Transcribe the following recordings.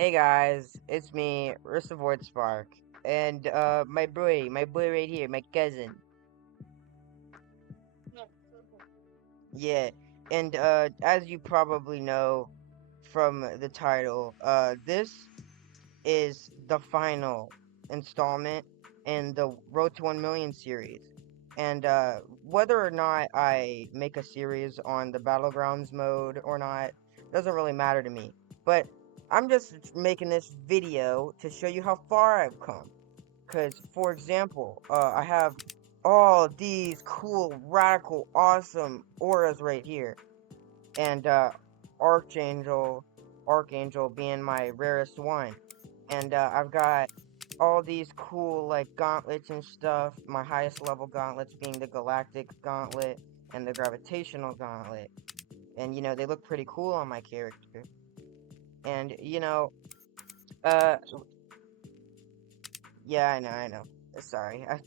Hey guys, it's me, Void Spark, and my boy right here, my cousin. Yeah, and as you probably know from the title, this is the final installment in the Road to 1 Million series. And whether or not I make a series on the Battlegrounds mode or not doesn't really matter to me. But I'm just making this video to show you how far I've come. Because, for example, I have all these cool, radical, awesome auras right here. And Archangel, Archangel being my rarest one. And I've got all these cool like gauntlets and stuff. My highest level gauntlets being the Galactic Gauntlet and the Gravitational Gauntlet. And they look pretty cool on my character. And uh yeah, I know. Sorry, I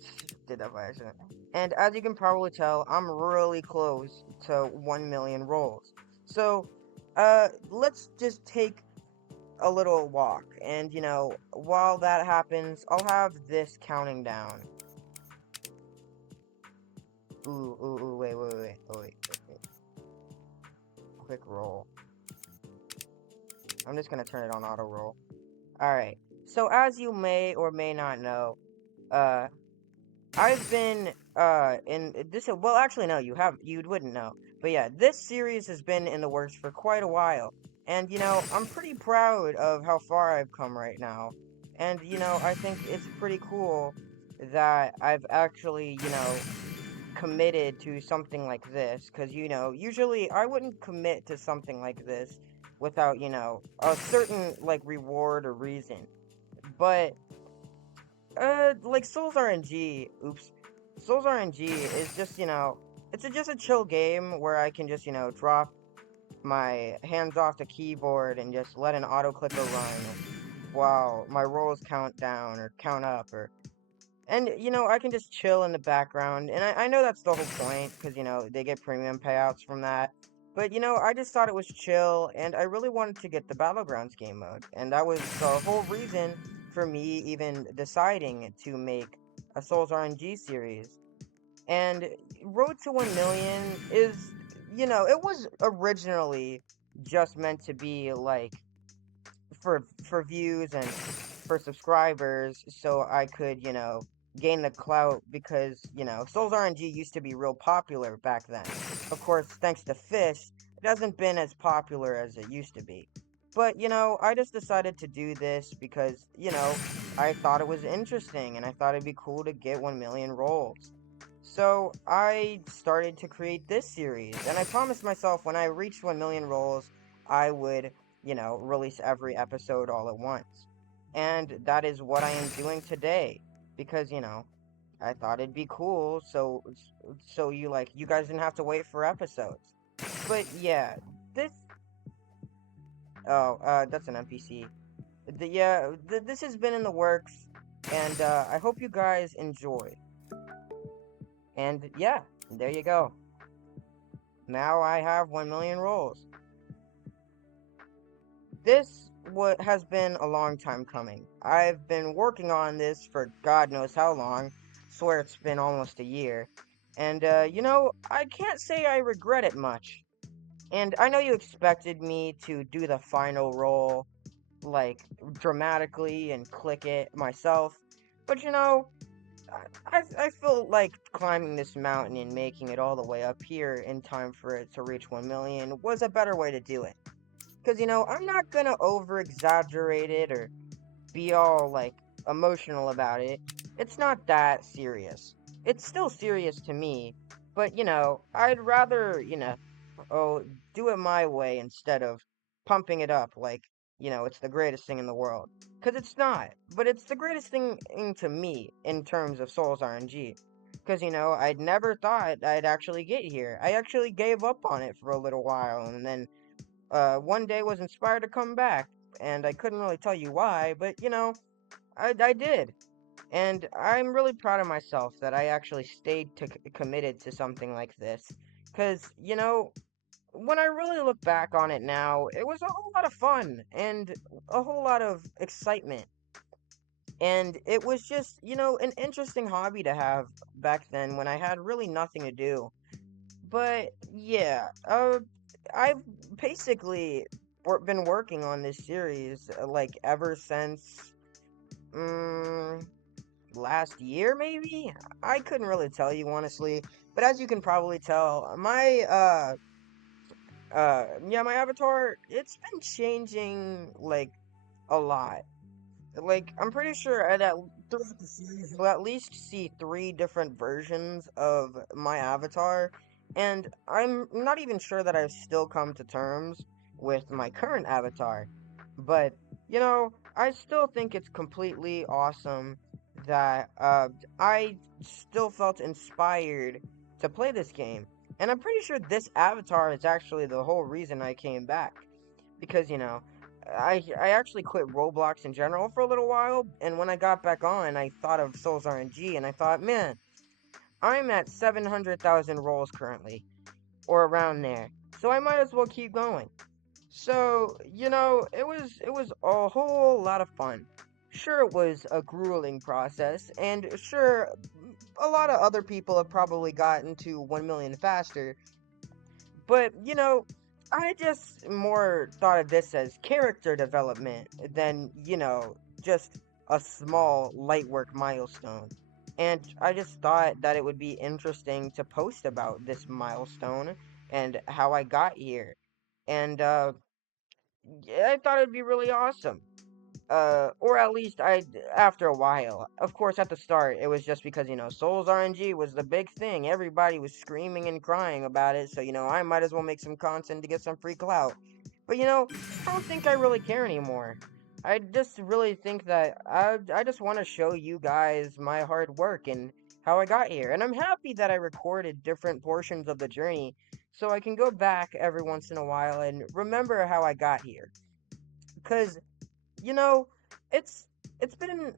did that by accident. And as you can probably tell, I'm really close to 1 million rolls. So, let's just take a little walk. And, while that happens, I'll have this counting down. Ooh, wait. Oh, wait. Quick roll. I'm just gonna turn it on auto roll. Alright. So, as you may or may not know, uh, I've been in this well actually no you wouldn't know. But yeah, this series has been in the works for quite a while. And I'm pretty proud of how far I've come right now. And I think it's pretty cool that I've actually, committed to something like this cuz usually I wouldn't commit to something like this without, a certain like reward or reason. But like Souls RNG, oops. Souls RNG is just, just a chill game where I can just, drop my hands off the keyboard and just let an auto clicker run while my rolls count down or count up and I can just chill in the background. And I know that's the whole point because they get premium payouts from that. But I just thought it was chill and I really wanted to get the Battlegrounds game mode. And that was the whole reason for me even deciding to make a Souls RNG series. And Road to 1 Million is, it was originally just meant to be like for views and for subscribers so I could, gain the clout because, Souls RNG used to be real popular back then. Of course, thanks to Fish, it hasn't been as popular as it used to be. But, I just decided to do this because, I thought it was interesting and I thought it'd be cool to get 1 million rolls. So I started to create this series, and I promised myself when I reached 1 million rolls, I would, release every episode all at once. And that is what I am doing today, because, I thought it'd be cool, so you guys didn't have to wait for episodes. But yeah, this, that's an NPC. This has been in the works, and, I hope you guys enjoy. And yeah, there you go. Now I have 1 million rolls. This what has been a long time coming. I've been working on this for God knows how long. Swear it's been almost a year. And I can't say I regret it much. And I know you expected me to do the final roll like dramatically and click it myself. But I feel like climbing this mountain and making it all the way up here in time for it to reach 1 million was a better way to do it. Because, I'm not gonna over exaggerate it or be all, like, emotional about it. It's not that serious. It's still serious to me, but, I'd rather, oh, do it my way instead of pumping it up like, it's the greatest thing in the world. Because it's not, but it's the greatest thing to me in terms of Souls RNG. Because, I'd never thought I'd actually get here. I actually gave up on it for a little while, and then one day was inspired to come back, and I couldn't really tell you why, but I did. And I'm really proud of myself that I actually stayed committed to something like this. Because, when I really look back on it now, it was a whole lot of fun and a whole lot of excitement. And it was just, an interesting hobby to have back then when I had really nothing to do. But yeah, I've basically been working on this series like ever since um, last year, maybe? I couldn't really tell you honestly, but as you can probably tell, my avatar, it's been changing like a lot. Like, I'm pretty sure throughout the series, you'll at least see three different versions of my avatar, and I'm not even sure that I've still come to terms with my current avatar. But, I still think it's completely awesome that I still felt inspired to play this game. And I'm pretty sure this avatar is actually the whole reason I came back. Because, I actually quit Roblox in general for a little while, and when I got back on, I thought of Souls RNG, and I thought, man, I'm at 700,000 rolls currently, or around there, so I might as well keep going. So, it was a whole lot of fun. Sure, it was a grueling process, and sure, a lot of other people have probably gotten to 1 million faster, but, I just more thought of this as character development than, just a small light work milestone. And I just thought that it would be interesting to post about this milestone and how I got here. And yeah, I thought it'd be really awesome. Or at least after a while. Of course, at the start, it was just because, Souls RNG was the big thing. Everybody was screaming and crying about it, so, I might as well make some content to get some free clout. But, I don't think I really care anymore. I just really think that I just want to show you guys my hard work and how I got here. And I'm happy that I recorded different portions of the journey so I can go back every once in a while and remember how I got here. Because you know, it's it's been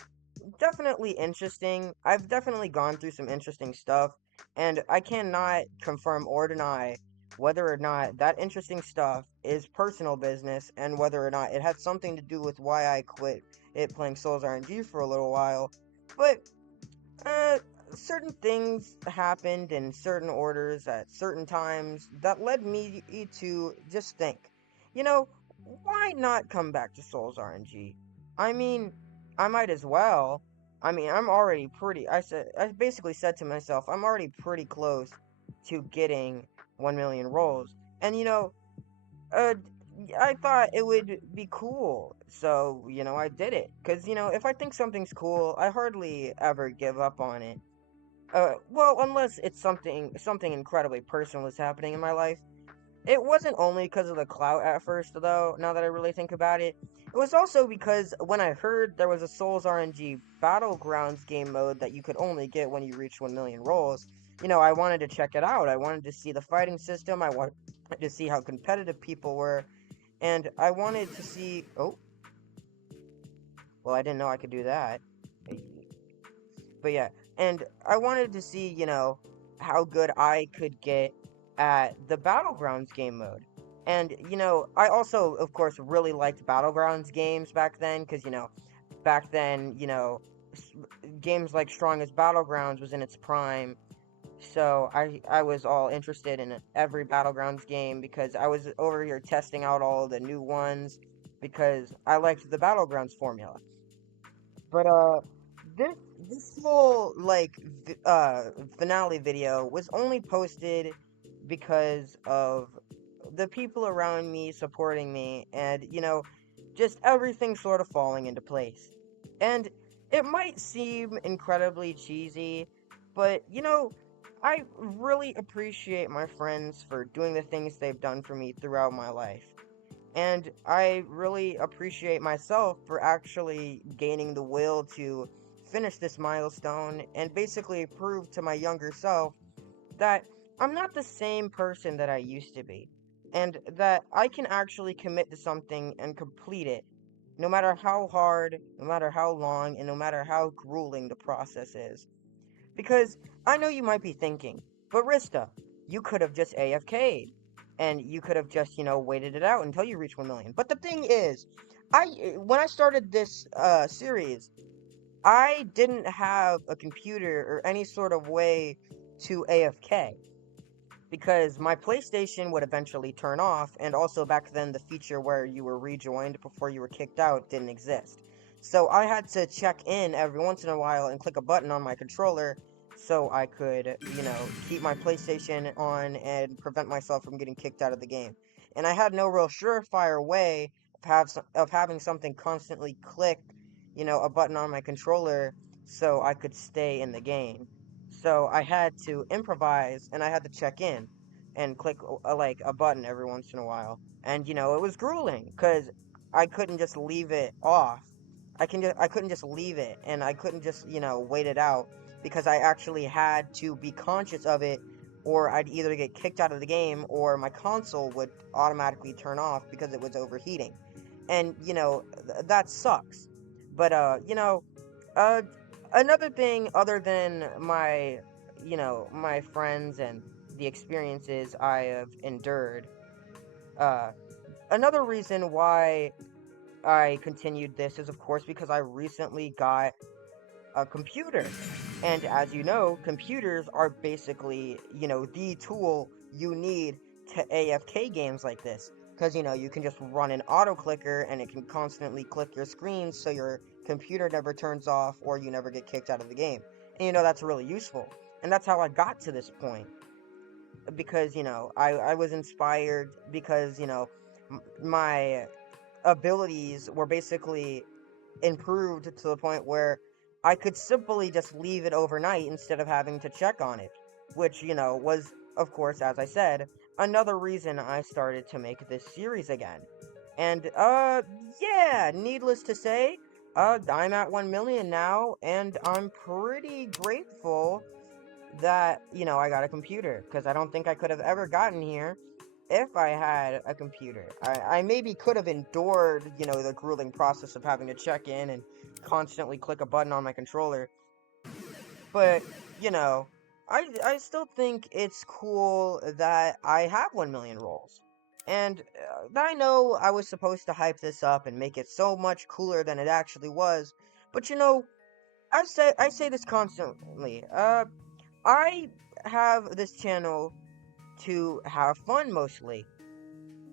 definitely interesting. I've definitely gone through some interesting stuff, and I cannot confirm or deny whether or not that interesting stuff is personal business and whether or not it had something to do with why I quit it playing Souls RNG for a little while. But uh, certain things happened in certain orders at certain times that led me to just think, you know, why not come back to Souls RNG? I mean, I might as well. I mean, I'm already pretty. I basically said to myself, I'm already pretty close to getting 1 million rolls, and uh, I thought it would be cool, so I did it. Cause if I think something's cool, I hardly ever give up on it. Well, unless it's something incredibly personal is happening in my life. It wasn't only because of the clout at first, though. Now that I really think about it, it was also because when I heard there was a Souls RNG Battlegrounds game mode that you could only get when you reached 1 million rolls. I wanted to check it out. I wanted to see the fighting system. I wanted to see how competitive people were and I wanted to see. Oh, well, I didn't know I could do that. But yeah, and I wanted to see, how good I could get at the Battlegrounds game mode. And, I also, of course, really liked Battlegrounds games back then, because, back then, games like Strongest Battlegrounds was in its prime. So I was all interested in every Battlegrounds game because I was over here testing out all the new ones because I liked the Battlegrounds formula. But this this whole finale video was only posted because of the people around me supporting me and just everything sort of falling into place. And it might seem incredibly cheesy, but I really appreciate my friends for doing the things they've done for me throughout my life. And I really appreciate myself for actually gaining the will to finish this milestone and basically prove to my younger self that I'm not the same person that I used to be. And that I can actually commit to something and complete it, no matter how hard, no matter how long, and no matter how grueling the process is. Because I know you might be thinking, but Rista, you could have just AFK'd. and you could have just, waited it out until you reach 1 million. But the thing is, when I started this series, I didn't have a computer or any sort of way to AFK because my PlayStation would eventually turn off, and also back then the feature where you were rejoined before you were kicked out didn't exist. So I had to check in every once in a while and click a button on my controller so I could, keep my PlayStation on and prevent myself from getting kicked out of the game. And I had no real surefire way of having something constantly click, a button on my controller so I could stay in the game. So I had to improvise and I had to check in and click like a button every once in a while. And it was grueling because I couldn't just leave it off. I couldn't just leave it and I couldn't just, wait it out because I actually had to be conscious of it, or I'd either get kicked out of the game or my console would automatically turn off because it was overheating. And, that sucks. But uh another thing other than my friends and the experiences I have endured, uh another reason why I continued this is, of course, because I recently got a computer. And as you know, computers are basically, the tool you need to AFK games like this. Because, you can just run an auto clicker and it can constantly click your screen so your computer never turns off or you never get kicked out of the game. And, that's really useful. And that's how I got to this point. Because, I was inspired because, my abilities were basically improved to the point where I could simply just leave it overnight instead of having to check on it, which, was, of course, as I said, another reason I started to make this series again. And, yeah, needless to say, I'm at 1 million now, and I'm pretty grateful that, I got a computer, because I don't think I could have ever gotten here if I had a computer. I maybe could have endured, the grueling process of having to check in and constantly click a button on my controller, but, you know, I still think it's cool that I have 1 million rolls. And I know I was supposed to hype this up and make it so much cooler than it actually was, but I say this constantly. I have this channel to have fun mostly.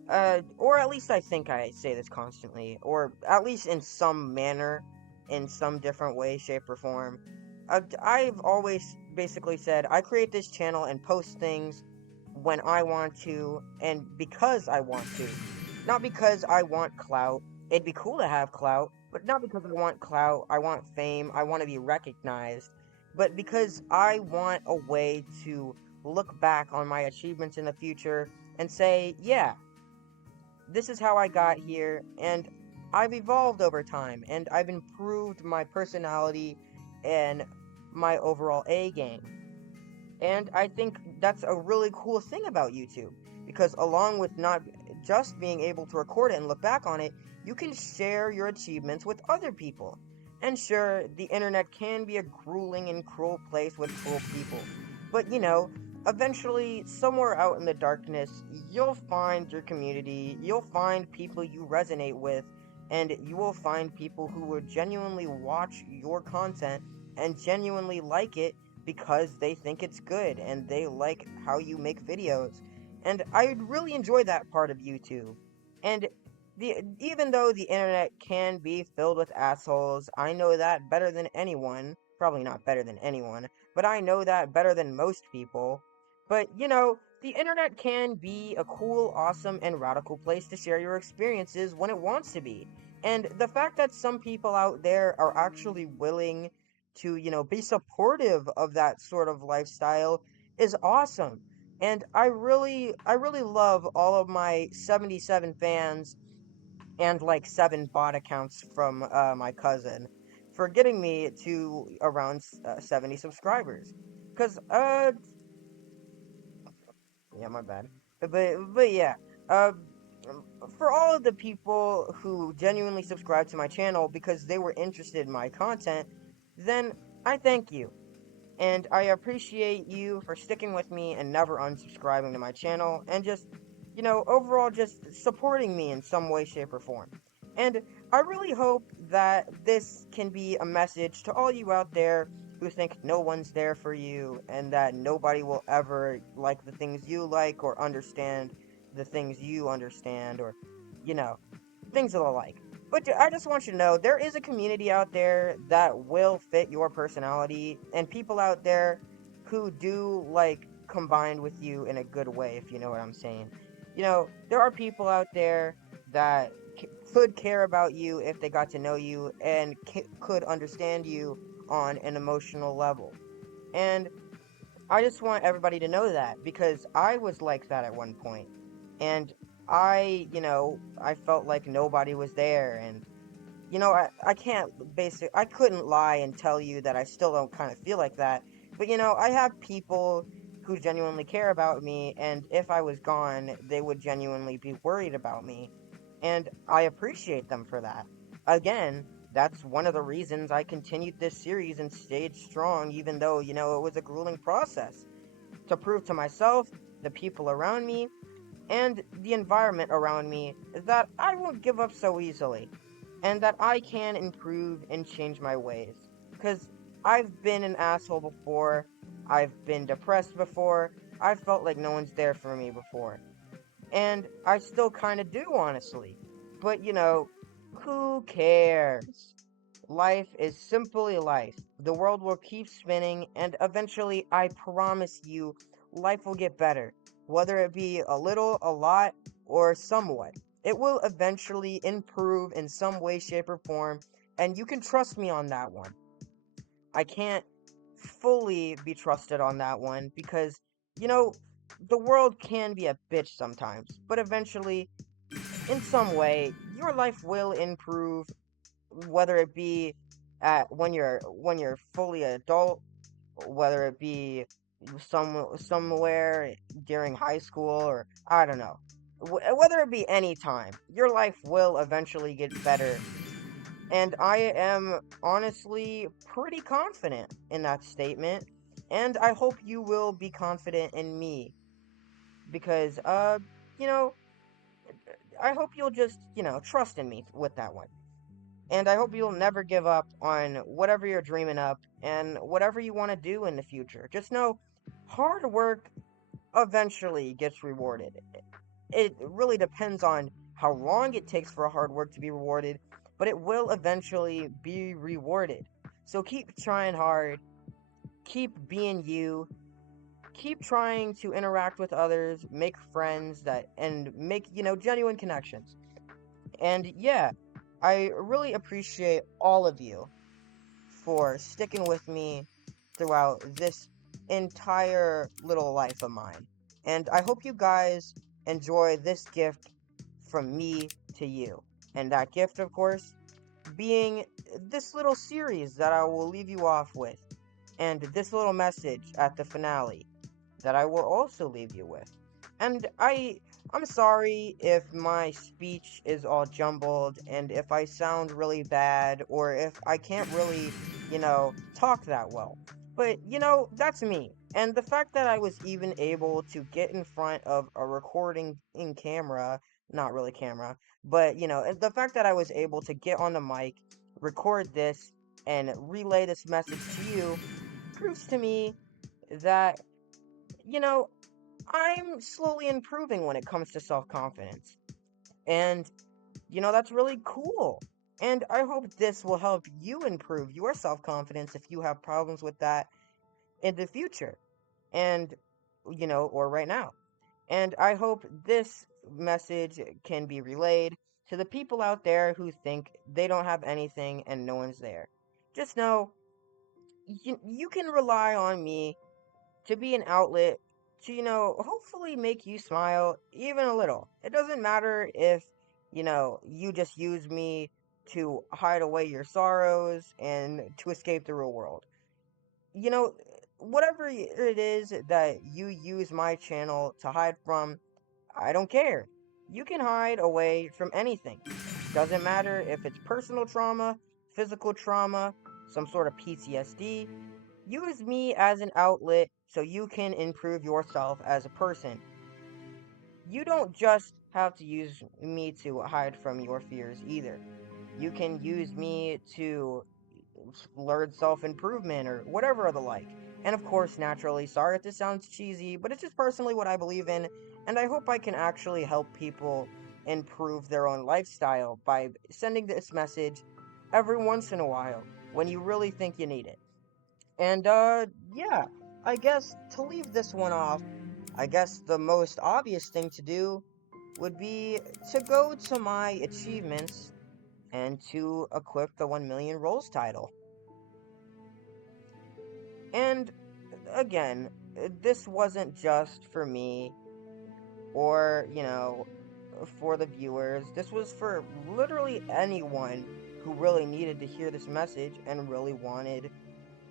Or at least I think I say this constantly, or at least in some manner, in some different way, shape, or form. I've always basically said I create this channel and post things when I want to, and because I want to. Not because I want clout. It'd be cool to have clout, but not because I want clout, I want fame, I want to be recognized, but because I want a way to look back on my achievements in the future and say, yeah, this is how I got here, and I've evolved over time, and I've improved my personality and my overall A game. And I think that's a really cool thing about YouTube, because along with not just being able to record it and look back on it, you can share your achievements with other people. And sure, the internet can be a grueling and cruel place with cruel people, but eventually, somewhere out in the darkness, you'll find your community, you'll find people you resonate with, and you will find people who will genuinely watch your content and genuinely like it because they think it's good and they like how you make videos. And I really enjoy that part of YouTube. And even though the internet can be filled with assholes, I know that better than anyone. Probably not better than anyone, but I know that better than most people. But the internet can be a cool, awesome, and radical place to share your experiences when it wants to be. And the fact that some people out there are actually willing to, be supportive of that sort of lifestyle is awesome. And I really love all of my 77 fans and like 7 bot accounts from my cousin for getting me to around 70 subscribers. Cuz yeah, my bad. But yeah, uh for all of the people who genuinely subscribe to my channel because they were interested in my content, then I thank you. And I appreciate you for sticking with me and never unsubscribing to my channel and just overall just supporting me in some way, shape, or form. And I really hope that this can be a message to all you out there who think no one's there for you and that nobody will ever like the things you like or understand the things you understand or, you know, things of the like. But I just want you to know there is a community out there that will fit your personality and people out there who do like combined with you in a good way, if you know what I'm saying. There are people out there that could care about you if they got to know you and could understand you on an emotional level. And I just want everybody to know that because I was like that at one point. And I felt like nobody was there. And I can't I couldn't lie and tell you that I still don't kind of feel like that. But I have people who genuinely care about me, and if I was gone, they would genuinely be worried about me. And I appreciate them for that. Again, that's one of the reasons I continued this series and stayed strong, even though, it was a grueling process to prove to myself, the people around me, and the environment around me that I won't give up so easily and that I can improve and change my ways. Because I've been an asshole before, I've been depressed before, I've felt like no one's there for me before. And I still kind of do, honestly. But who cares? Life is simply life. The world will keep spinning, and eventually, I promise you, life will get better. Whether it be a little, a lot, or somewhat. It will eventually improve in some way, shape, or form, and you can trust me on that one. I can't fully be trusted on that one because, you know, the world can be a bitch sometimes, but eventually, in some way, your life will improve, whether it be when you're fully adult, whether it be somewhere during high school or I don't know. Whether it be any time, your life will eventually get better. And I am honestly pretty confident in that statement. And I hope you will be confident in me because you know, I hope you'll just, trust in me with that one. And I hope you'll never give up on whatever you're dreaming up and whatever you want to do in the future. Just know hard work eventually gets rewarded. It really depends on how long it takes for hard work to be rewarded, but it will eventually be rewarded. So keep trying hard, keep being you, keep trying to interact with others, make friends that and make, genuine connections. And yeah, I really appreciate all of you for sticking with me throughout this entire little life of mine. And I hope you guys enjoy this gift from me to you. And that gift, of course, being this little series that I will leave you off with, and this little message at the finale that I will also leave you with. And I'm sorry if my speech is all jumbled and if I sound really bad or if I can't really, talk that well. But, that's me. And the fact that I was even able to get in front of a recording in camera, not really camera, but, and the fact that I was able to get on the mic, record this, and relay this message to you proves to me that, you know, I'm slowly improving when it comes to self confidence. And, that's really cool. And I hope this will help you improve your self confidence if you have problems with that in the future. And, or right now. And I hope this message can be relayed to the people out there who think they don't have anything and no one's there. Just know you can rely on me to be an outlet to, hopefully make you smile even a little. It doesn't matter if, you just use me to hide away your sorrows and to escape the real world. You know, whatever it is that you use my channel to hide from, I don't care. You can hide away from anything. Doesn't matter if it's personal trauma, physical trauma, some sort of PTSD. Use me as an outlet so you can improve yourself as a person. you don't just have to use me to hide from your fears either. You can use me to learn self-improvement or whatever of the like. And of course, naturally, sorry if this sounds cheesy, but it's just personally what I believe in, and I hope I can actually help people improve their own lifestyle by sending this message every once in a while when you really think you need it. And yeah, I guess to leave this one off, I guess the most obvious thing to do would be to go to my achievements and to equip the 1 million roles title. And again, this wasn't just for me or, for the viewers. This was for literally anyone who really needed to hear this message and really wanted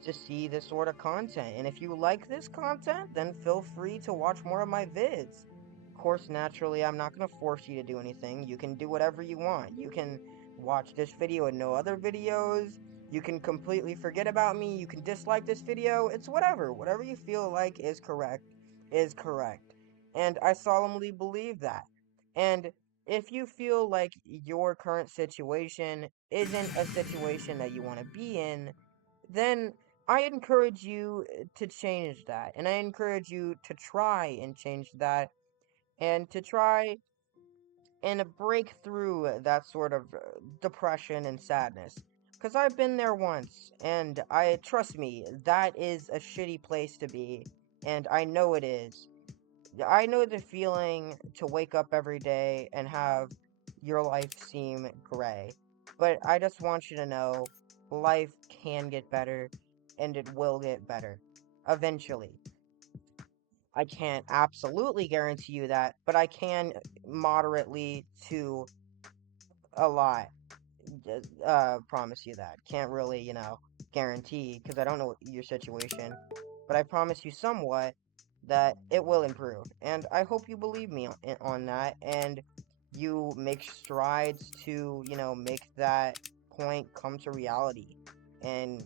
to see this sort of content. And if you like this content, then feel free to watch more of my vids. Of course, naturally, I'm not going to force you to do anything. You can do whatever you want. You can watch this video and no other videos. You can completely forget about me. You can dislike this video. It's whatever. Whatever you feel like is correct is correct. And I solemnly believe that. And if you feel like your current situation isn't a situation that you want to be in, then I encourage you to change that. And I encourage you to try and change that and to try and break through that sort of depression and sadness. Because I've been there once, and trust me, that is a shitty place to be, and I know it is. I know the feeling to wake up every day and have your life seem gray. But I just want you to know life can get better and it will get better eventually. I can't absolutely guarantee you that, but I can moderately to a lot promise you that. Can't really, guarantee because I don't know your situation, but I promise you somewhat that it will improve. And I hope you believe me on that and you make strides to, make that point come to reality and,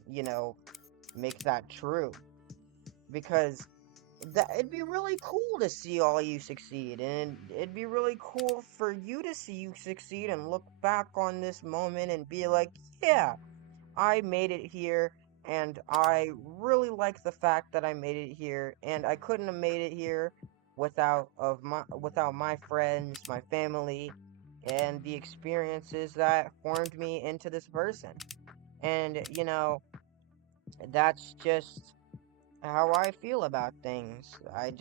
make that true. Because it'd be really cool to see all you succeed, and it'd be really cool for you to see you succeed and look back on this moment and be like, yeah, I made it here, and I really like the fact that I made it here, and I couldn't have made it here without my friends, my family, and the experiences that formed me into this person. And that's just how I feel about things. I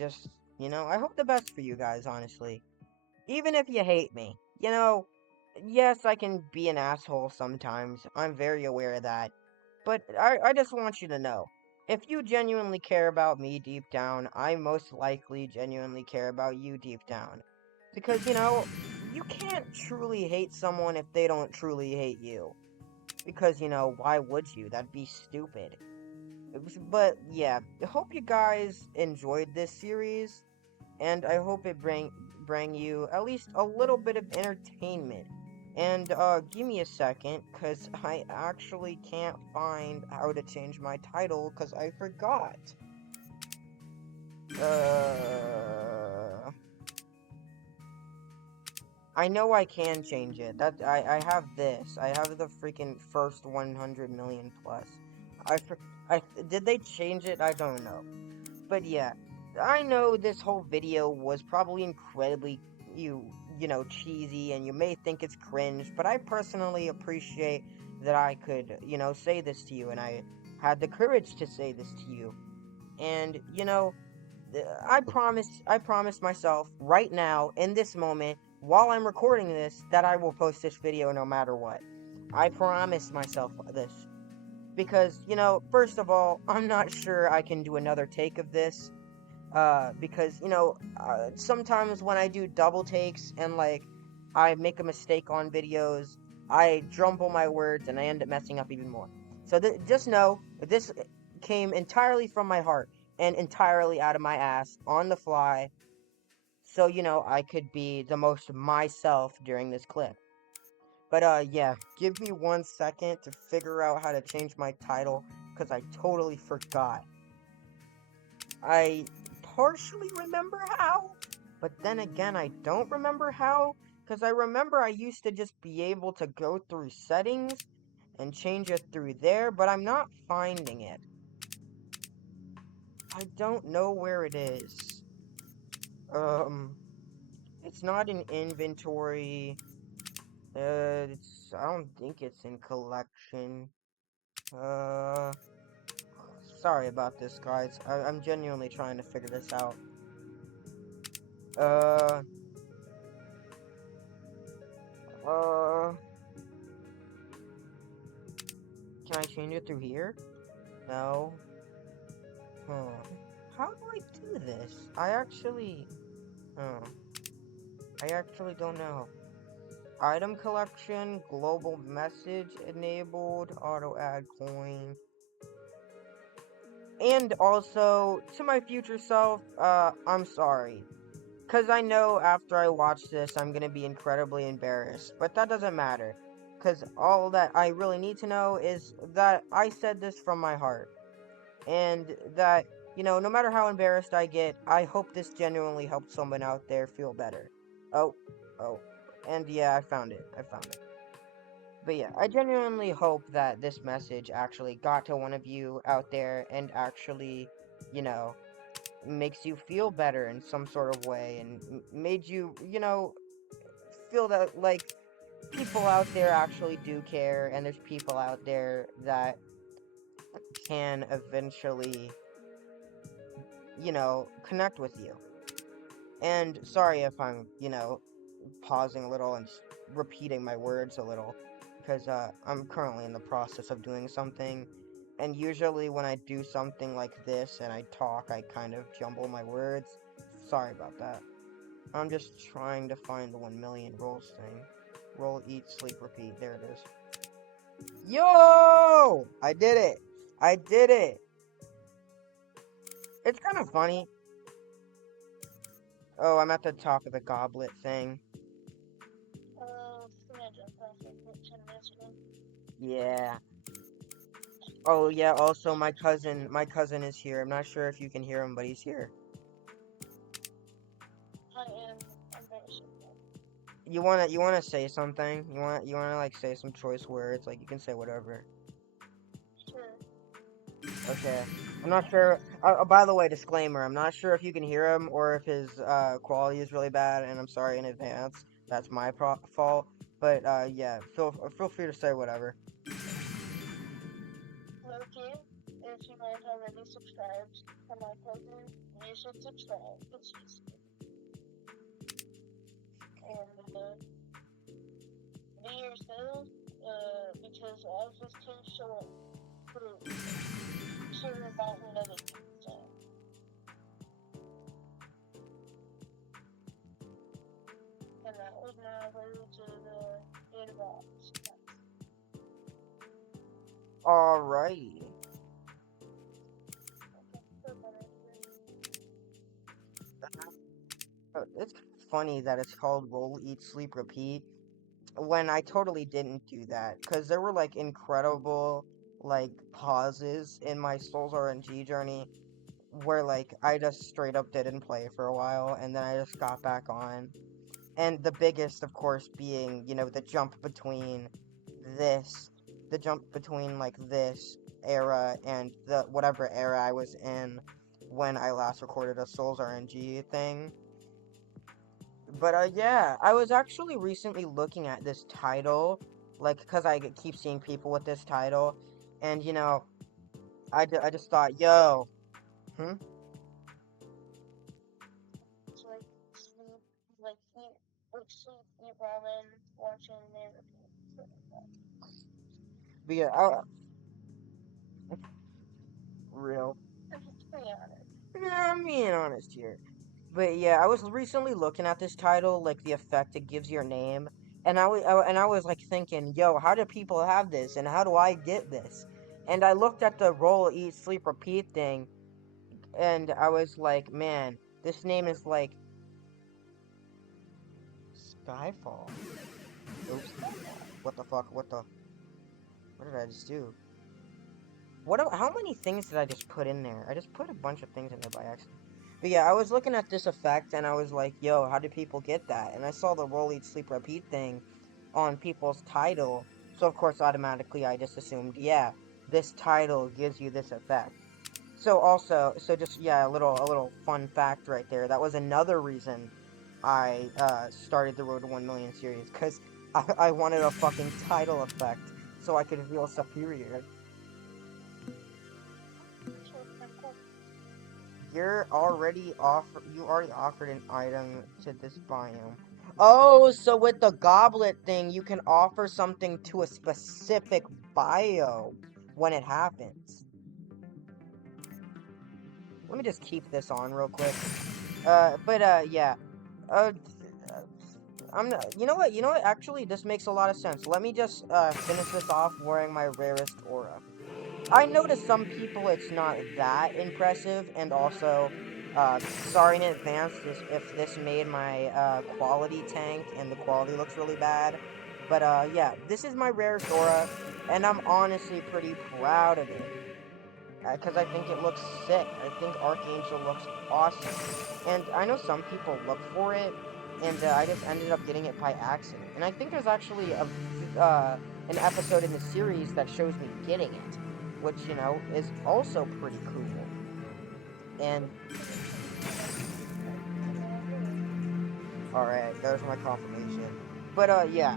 hope the best for you guys, honestly. Even if you hate me. Yes, I can be an asshole sometimes. I'm very aware of that. But I just want you to know. If you genuinely care about me deep down, I most likely genuinely care about you deep down. Because, you can't truly hate someone if they don't truly hate you. Because, why would you? That'd be stupid. But yeah, I hope you guys enjoyed this series, and I hope it bring you at least a little bit of entertainment. And give me a second, cause I actually can't find how to change my title, cause I forgot. I know I can change it. I have this. I have the freaking first 100 million plus. I I did they change it? I don't know. But yeah, I know this whole video was probably incredibly cheesy and you may think it's cringe, but I personally appreciate that I could, say this to you and I had the courage to say this to you. And I promise myself right now in this moment while I'm recording this that I will post this video no matter what. I promise myself this because, first of all, I'm not sure I can do another take of this because sometimes when I do double takes and like I make a mistake on videos, I jumble my words and I end up messing up even more. So just know this came entirely from my heart and entirely out of my ass on the fly, so I could be the most myself during this clip. But yeah, give me 1 second to figure out how to change my title because I totally forgot. I partially remember how, but then again, I don't remember how, because I remember I used to just be able to go through settings and change it through there, but I'm not finding it. I don't know where it is. Um, it's not in inventory. I don't think it's in collection. Uh, Sorry about this, guys. I'm genuinely trying to figure this out. Uh, uh, can I change it through here? No. Huh. How do I do this? I actually don't know. Item collection, global message enabled, auto add coin. And also, to my future self, I'm sorry. Because I know after I watch this, I'm going to be incredibly embarrassed. But that doesn't matter. Because all that I really need to know is that I said this from my heart. And that, no matter how embarrassed I get, I hope this genuinely helped someone out there feel better. Oh, oh. And yeah, I found it. I found it. But yeah, I genuinely hope that this message actually got to one of you out there and actually, you know, makes you feel better in some sort of way and made you, feel that, like, people out there actually do care and there's people out there that can eventually, connect with you. And sorry if I'm, pausing a little and repeating my words a little, because I'm currently in the process of doing something, and usually when I do something like this and I talk, I kind of jumble my words. Sorry about that. I'm just trying to find the 1,000,000 rolls thing. Roll, eat, sleep, repeat. There it is. Yo! I did it! I did it! It's kind of funny. Oh, I'm at the top of the goblet thing. Yeah. Oh yeah, also my cousin is here. I'm not sure if you can hear him, but he's here. You wanna say something? You wanna like say some choice words? Like you can say whatever. Okay. I'm not sure. By the way, disclaimer: I'm not sure if you can hear him or if his quality is really bad, and I'm sorry in advance. That's my fault. But yeah, feel free to say whatever. Alrighty. It's kind of funny that it's called Roll, Eat, Sleep, Repeat when I totally didn't do that because there were like incredible like pauses in my Souls RNG journey where like I just straight up didn't play for a while and then I just got back on. And the biggest, of course, being, the jump between this, the jump between like this era and the whatever era I was in when I last recorded a Souls RNG thing. But yeah, I was actually recently looking at this title, like, because I keep seeing people with this title, and I just thought, yo, hmm? But yeah, real. Yeah, I'm being honest here. But yeah, I was recently looking at this title, like the effect it gives your name, and I was like thinking, yo, how do people have this, and how do I get this? And I looked at the roll, eat, sleep, repeat thing, and I was like, man, this name is like Skyfall. Oops. What the fuck? What did I just do? How many things did I just put in there? I just put a bunch of things in there by accident. But yeah, I was looking at this effect and I was like, yo, how do people get that? And I saw the roll, eat, sleep, repeat thing on people's title. So of course, automatically, I just assumed, yeah, this title gives you this effect. So also, so just yeah, a little fun fact right there. That was another reason I started the Road to 1 Million series because I wanted a fucking title effect so I could feel superior. You already offered an item to this biome. Oh, so with the goblet thing, you can offer something to a specific biome when it happens. Let me just keep this on real quick. Yeah. Uh, I'm not, you know what? You know what? Actually, this makes a lot of sense. Let me just finish this off wearing my rarest aura. I noticed some people it's not that impressive, and also, sorry in advance if this made my quality tank and the quality looks really bad. But yeah, this is my rarest aura, and I'm honestly pretty proud of it because I think it looks sick. I think Archangel looks awesome, and I know some people look for it, and I just ended up getting it by accident. And I think there's actually an episode in the series that shows me getting it, which is also pretty cool. And all right, there's my confirmation. But yeah.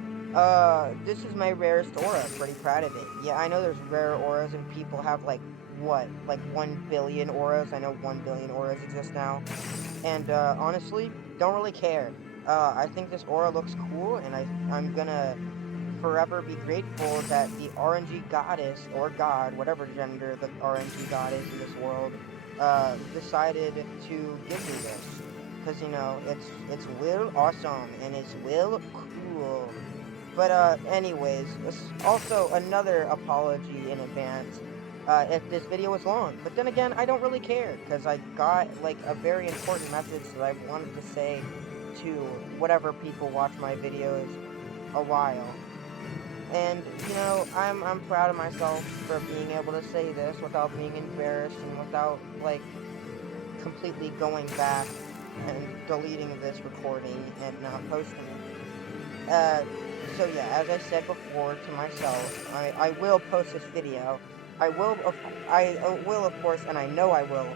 This is my rarest aura. Pretty proud of it. Yeah, I know there's rare auras and people have like what, like 1 billion auras. I know 1 billion auras exist now. And honestly, don't really care. I think this aura looks cool, and I'm gonna forever be grateful that the RNG goddess or god, whatever gender the RNG god is in this world, decided to give me this. Cause it's real awesome and it's real cool. But anyways, also another apology in advance if this video was long. But then again, I don't really care because I got like a very important message that I wanted to say to whatever people watch my videos a while. And I'm proud of myself for being able to say this without being embarrassed and without like completely going back and deleting this recording and not posting it. So yeah, as I said before to myself, I will post this video. I will of course, and I know I will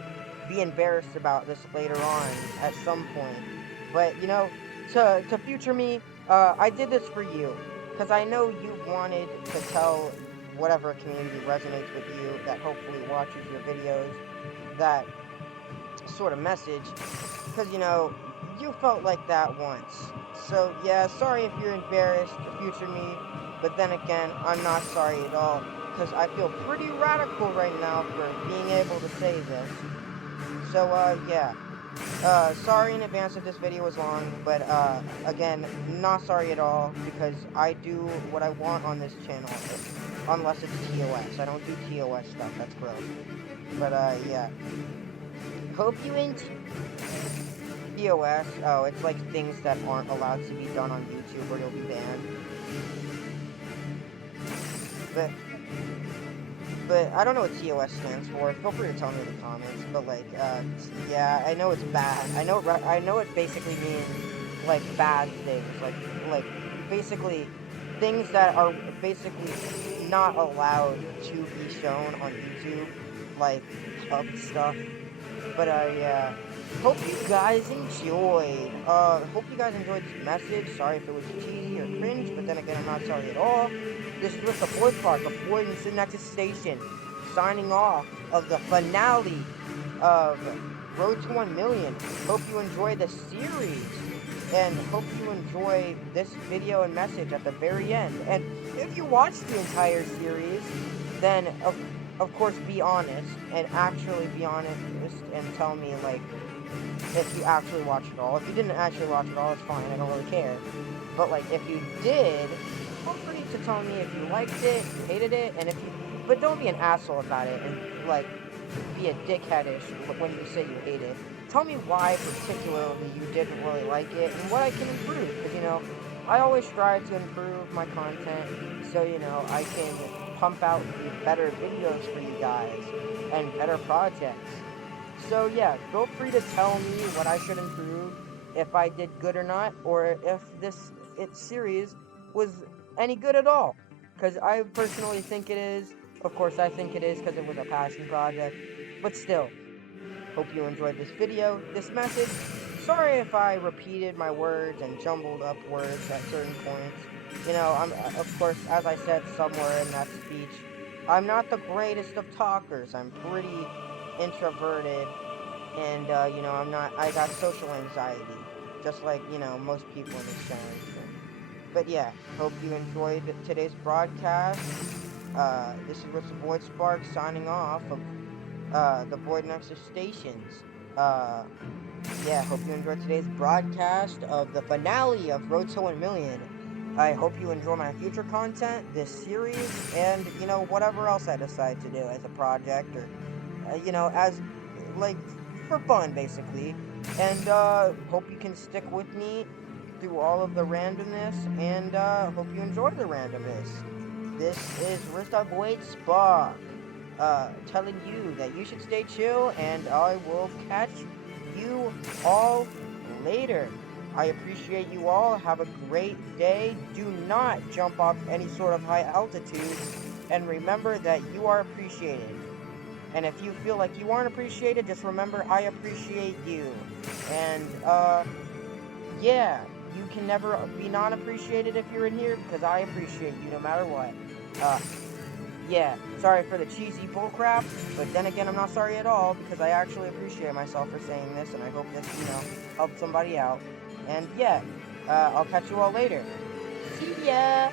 be embarrassed about this later on at some point. But to future me, I did this for you because I know you wanted to tell whatever community resonates with you that hopefully watches your videos that sort of message because you felt like that once. So yeah, sorry if you're embarrassed, future me, but then again, I'm not sorry at all because I feel pretty radical right now for being able to say this. So yeah. Sorry in advance if this video was long, but again, not sorry at all because I do what I want on this channel, unless it's TOS. I don't do TOS stuff. That's gross. But yeah. Hope you enjoy. TOS, oh, it's like things that aren't allowed to be done on YouTube or you'll be banned. But, but I don't know what TOS stands for. Feel free to tell me in the comments. But like, yeah, I know it's bad. I know it basically means like bad things, like basically things that are basically not allowed to be shown on YouTube, like pub stuff. But yeah. Hope you guys enjoyed. Hope you guys enjoyed this message. Sorry if it was cheesy or cringe, but then again, I'm not sorry at all. This is just the fourth part, the Floyd and Synexus Station, signing off of the finale of Road to 1 Million. Hope you enjoy the series, and hope you enjoy this video and message at the very end. And if you watch the entire series, then of course be honest, and actually be honest and tell me like if you actually watched it all. If you didn't actually watch it all, it's fine. I don't really care. But like, if you did, feel free to tell me if you liked it, if you hated it, and if you. But don't be an asshole about it and like be a dickheadish when you say you hate it. Tell me why particularly you didn't really like it and what I can improve. Because I always strive to improve my content so I can pump out better videos for you guys and better projects. So yeah, feel free to tell me what I should improve, if I did good or not, or if this series was any good at all. Because I personally think it is. Of course, I think it is because it was a passion project. But still, hope you enjoyed this video, this message. Sorry if I repeated my words and jumbled up words at certain points. You know, of course, as I said somewhere in that speech, I'm not the greatest of talkers. I'm pretty introverted, and I got social anxiety, just like, most people in this generation. But yeah, hope you enjoyed today's broadcast. This was Void Spark signing off of the Void Nexus stations. Uh, yeah, hope you enjoyed today's broadcast of the finale of Road to 1 Million. I hope you enjoy my future content, this series, and, whatever else I decide to do as a project or, as, like, for fun, basically. And, hope you can stick with me through all of the randomness, and, hope you enjoy the randomness. This is Rista Void Spark, telling you that you should stay chill, and I will catch you all later. I appreciate you all. Have a great day. Do not jump off any sort of high altitudes, and remember that you are appreciated. And if you feel like you aren't appreciated, just remember I appreciate you. And yeah, you can never be non-appreciated if you're in here, because I appreciate you no matter what. Uh yeah, sorry for the cheesy bullcrap, but then again, I'm not sorry at all, because I actually appreciate myself for saying this, and I hope this, helped somebody out. And yeah, I'll catch you all later. See ya!